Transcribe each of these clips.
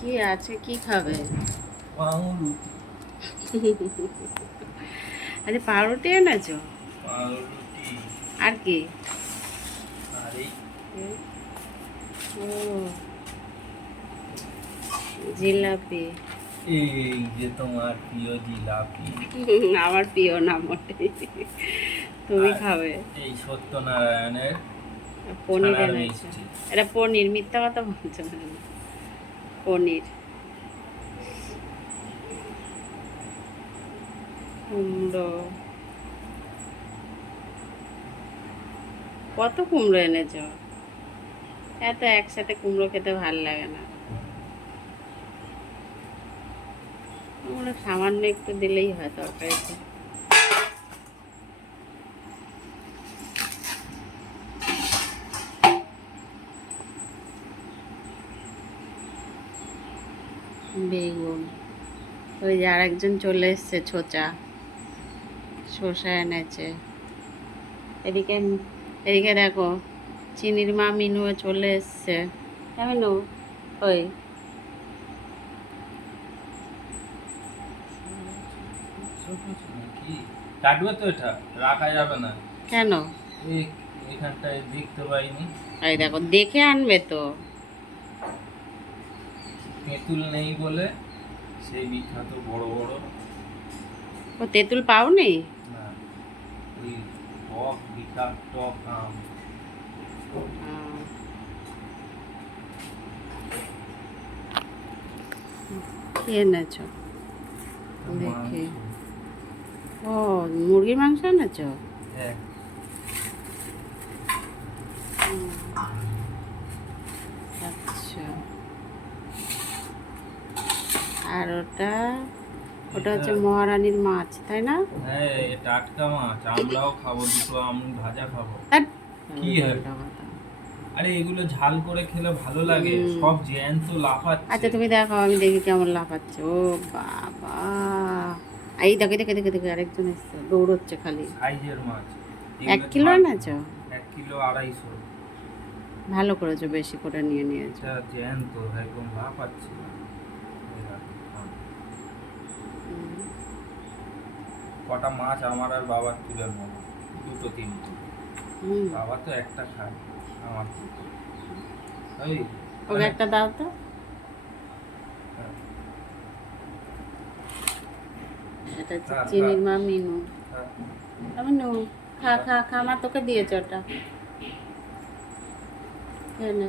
কি আছে, কি খাবে? পাউরুটি। আরে পাউরুটি এনেছো? পাউরুটি আর কি? আর এই ও, জিলাপি। এই যে তোমার প্রিয় জিলাপি। আমার প্রিয় না মোটেই। তুমি আর খাবে। এই সত্যনারায়ণের পনির ছানার এনেছো? মিষ্টি। এটা পনির, মিথ্যা কথা বলছো না। পনির। কুমড়ো। কত কুমড়ো এনেছো? এত একসাথে কুমড়ো খেতে ভাল লাগে না। কুমড়ো সামান্য একটু দিলেই হয় তরকারিতে। বেগুন। ওই যে আরেকজন চলে এসছে, ছোচা। শসা এনেছে। এদিকে, এদিকে দেখো, চিনির মা মিনু চলে এসছে। হ্যাঁ মিনু, ওই কি কাটবে তো? এটা রাখা যাবে না। কেন? এই এখানটায় দেখতে পাইনি। এই দেখো, দেখে আনবে তো। তেঁতুল নেই বলে সেই বিখ্যাত বড় বড়। ও, তেঁতুল পাওনি? না, ওই টক বিখ্যাত টক আম। আহ, কি এনেছো দেখি? মাংস। ও, মুরগির মাংস এনেছো? হ্যাঁ। আচ্ছা। আর ওটা, ওটা হচ্ছে মহারানীর মাছ, তাই না? হ্যাঁ, এ টাটকা মাছ। আমরাও খাবো, দুটো আমি ভাজা খাবো। ধ্যাৎ, কি হয়? উল্টো কথা। আরে এগুলো ঝাল করে খেলে ভালো লাগে। হুম। সব জ্যান্ত লাফাচ্ছে। আচ্ছা তুমি দেখো, আমি দেখি কেমন লাফাচ্ছে। ও বাবা, এই দেখো দেখে দেখে দেখে আরেকজন এসছে, দৌড়চ্ছে খালি। সাইজের মাছ। 1 কিলো ঝাল এনেছো? 1 কিলো 250। ভালো করেছো, বেশি করে নিয়ে নিয়েছো। এটা জ্যান্ত একদম লাফাচ্ছে। এই দেখো, হুম। কটা মাছ আমার আর বাবার তুলে নেবো। দুটো তিনটে। হুম। বাবা তো একটা খায়, আমার দুটো। ওই ওকে একটা দাও তো। এটা হচ্ছে খা, খা, চিনির মা মিনু। খা। মিনু, খা খা খা, মা তোকে দিয়েছে ওটা। খেয়ে নে।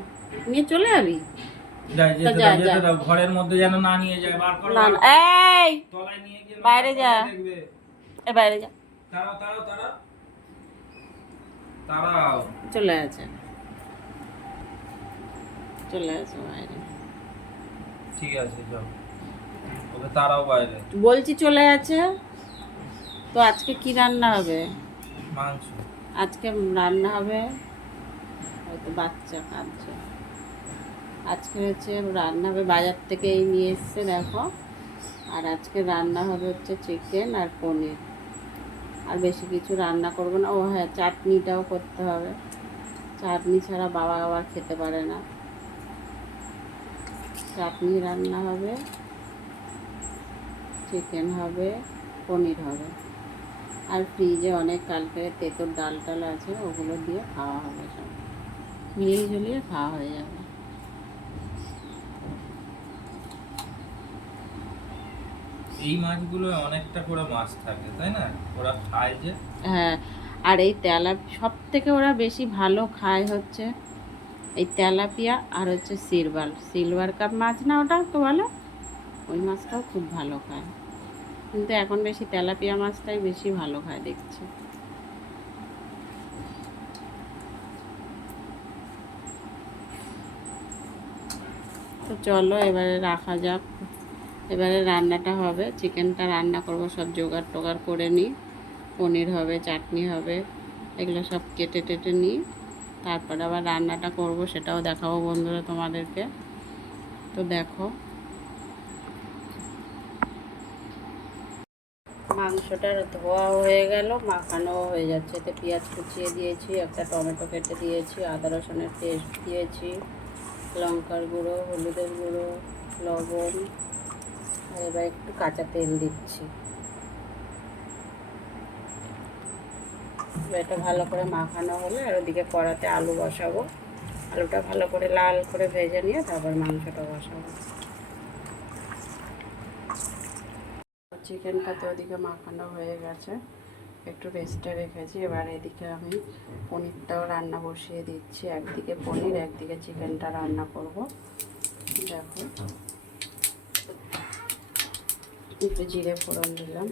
নিয়ে চলে যাবি? যাই, তো যেতে যা দাও, যা। যেতে দাও। ঘরের মধ্যে যেন না নিয়ে যায়। বার করো, না বার না, করো। এই তলায় নিয়ে গিয়ে লকার বাইরে যা, তলায় দেখবে। এ বাইরে যা। তাড়াও, তাড়াও, তাড়াও, তাড়াও। চলে আছে, চলে আছে বাইরে। ঠিক আছে, যাও। ওকে তাড়াও বাইরে। বলছি চলে আছে। তো আজকে কি রান্না হবে? মাংস। আজকে রান্না হবে, হয়তো বাচ্চা কাঁদছে। আজকে হচ্ছে রান্না হবে, বাজার থেকে এই নিয়ে এসছে দেখো। আর আজকে রান্না হবে হচ্ছে চিকেন আর পনির। আর বেশি কিছু রান্না করবো না। ও হ্যাঁ, চাটনিটাও করতে হবে। চাটনি ছাড়া বাবা আবার খেতে পারে না। চাটনি রান্না হবে, চিকেন হবে, পনির হবে। আর ফ্রিজে অনেক কালকে তেঁতুর ডাল টাল আছে, ওগুলো দিয়ে খাওয়া হবে সব। মিলিয়ে ঝুলিয়ে খাওয়া হয়ে যাবে। এই মাছগুলো অনেকটা করে মাছ থাকে, তাই না? ওরা খায় যে। হ্যাঁ, আর এই সব থেকে ওরা বেশি ভালো খায় হচ্ছে এই তেলাপিয়া আর হচ্ছে সিলভার কাপ মাছ না, ওটা তো বলো। ওই মাছটাও খুব ভালো খায়, কিন্তু এখন বেশি তেলাপিয়া মাছটাই বেশি ভালো খায় দেখছি। তো চলো এবারে রাখা যাক। এবারে রান্নাটা হবে, চিকেনটা রান্না করব, সব জোগাড় টোগাড় করে নিই। পনির হবে, চাটনি হবে, এগুলো সব কেটে টেটে নিই। তারপরে আবার রান্নাটা করব, সেটাও দেখাবো বন্ধুরা তোমাদেরকে। তো দেখো, মাংসটা ধোয়া হয়ে গেল, মাখানো হয়ে যাচ্ছে। এতে পেঁয়াজ কুচিয়ে দিয়েছি, একটা টমেটো কেটে দিয়েছি, আদা রসুনের পেস্ট দিয়েছি, লঙ্কার গুঁড়ো, হলুদের গুঁড়ো, লবণ, আর এবার একটু কাঁচা তেল দিচ্ছি। এটা ভালো করে মাখানো হলে আর ওদিকে কড়াতে আলু বসাবো। আলুটা ভালো করে লাল করে ভেজে নিয়ে তারপর মাংসটা বসাবো। চিকেনটা তো ওদিকে মাখানো হয়ে গেছে, একটু রেস্টে রেখেছি। এবার এদিকে আমি পনিরটাও রান্না বসিয়ে দিচ্ছি। একদিকে পনির, একদিকে চিকেনটা রান্না করব। দেখো, একটু জিরে ফোড়ন দিলাম,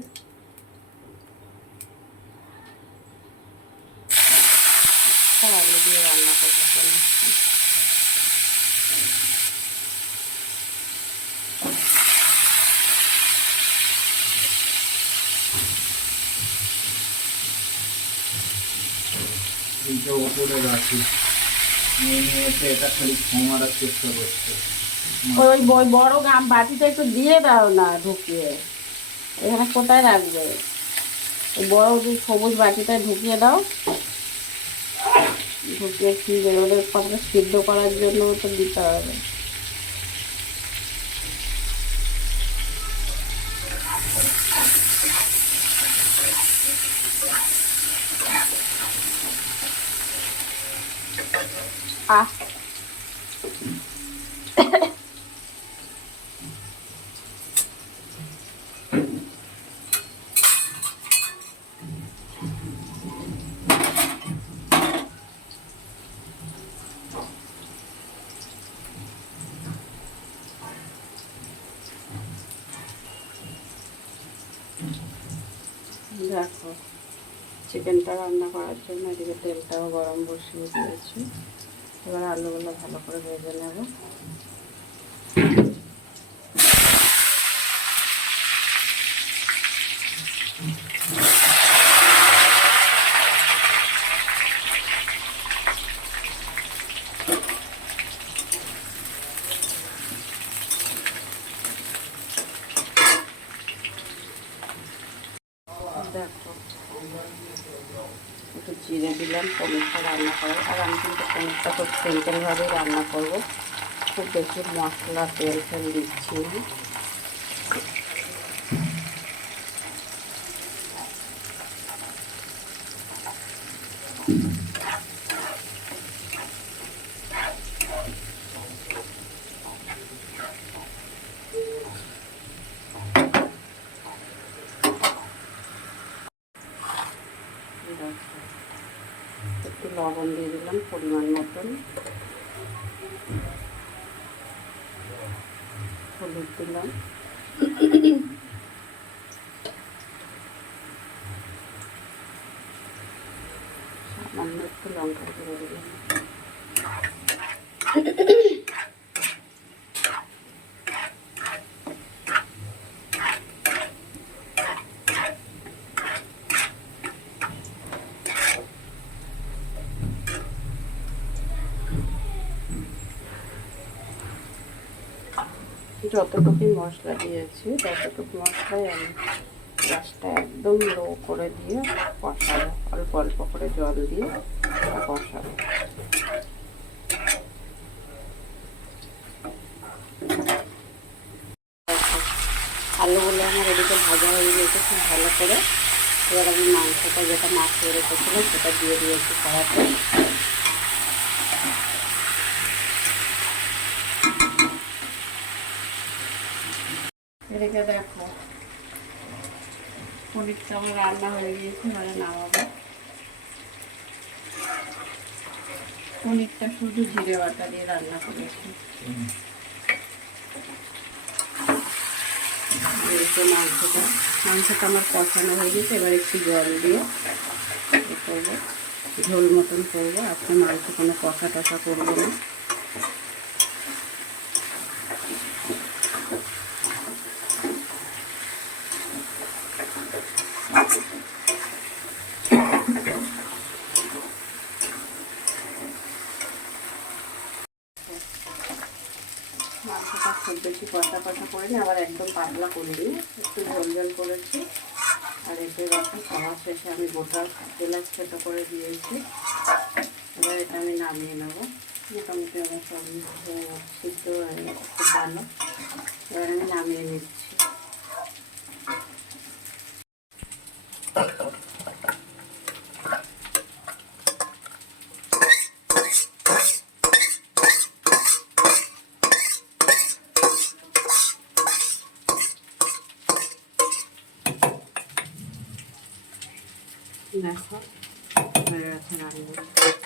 আলু দিয়ে রান্না করবো পনিরটা। এইটা ওপরে রাখি, এটা খালি মারার চেষ্টা করছে। ওই বড় গাম বাটিটা একটু দিয়ে দাও না ঢুকিয়ে, এখানে কোথায় রাখবে? ওই বড় সবুজ বাটিটায় ঢুকিয়ে দাও, ঢুকিয়ে কি ওদের কতটা সিদ্ধ করার জন্য তো দিতে হবে। আহ, দেখো চিকেনটা রান্না করার জন্য এদিকে তেলটাও গরম বসিয়ে দিয়েছি। এবার আলুগুলো ভালো করে ভেজে নেব। দেখো, একটু জিরে দিলাম পনিরটা রান্না করার। আর আমি কিন্তু পনিরটা খুব সিম্পলভাবেই রান্না করব, খুব বেশি মশলা তেল ফেল দিচ্ছি না। একটু লবণ দিয়ে দিলাম পরিমাণ মতন, হলুদ দিলাম, সামান্য একটু লঙ্কা গুঁড়ো দিলাম। যতটুকু মশলা দিয়েছি ততটুকু মশলাই আমি গ্যাসটা একদম লো করে দিয়ে কষাবো, অল্প অল্প করে জল দিয়ে কষাবো। আলুগুলো আমার এদিকে ভাজা হয়ে গিয়েছে খুব ভালো করে। এবার আমি মাংসটা যেটা মাখিয়ে রেখেছিলাম সেটা দিয়ে দিয়েছি কড়াতে। এদিকে দেখো পনিরটা আমার রান্না হয়ে গিয়েছে, মানে নামাবো। পনিরটা শুধু জিরে বাটা দিয়ে রান্না করেছি। মাংসটা আমার কষানো হয়ে গেছে। এবার একটু জল দিয়ে করবো, ঝোল মতন করবো। আজকে মাংস কোনো কষা টষা করবো না। মাংসটা খুব বেশি কষা কষা করে নি, আবার একদম পাতলা করিনি, একটু ঝোল ঝোল করেছি। আর এতে দেখো সবার শেষে আমি গোটা এলাচ ছোটো করে দিয়েছি। এবার এটা আমি নামিয়ে নেবো। মোটামুটি আমার সব সিদ্ধ হয়ে গেছে, খুব ভালো। এবার আমি নামিয়ে নিচ্ছি। দেখো হয়ে গেছে রান্না।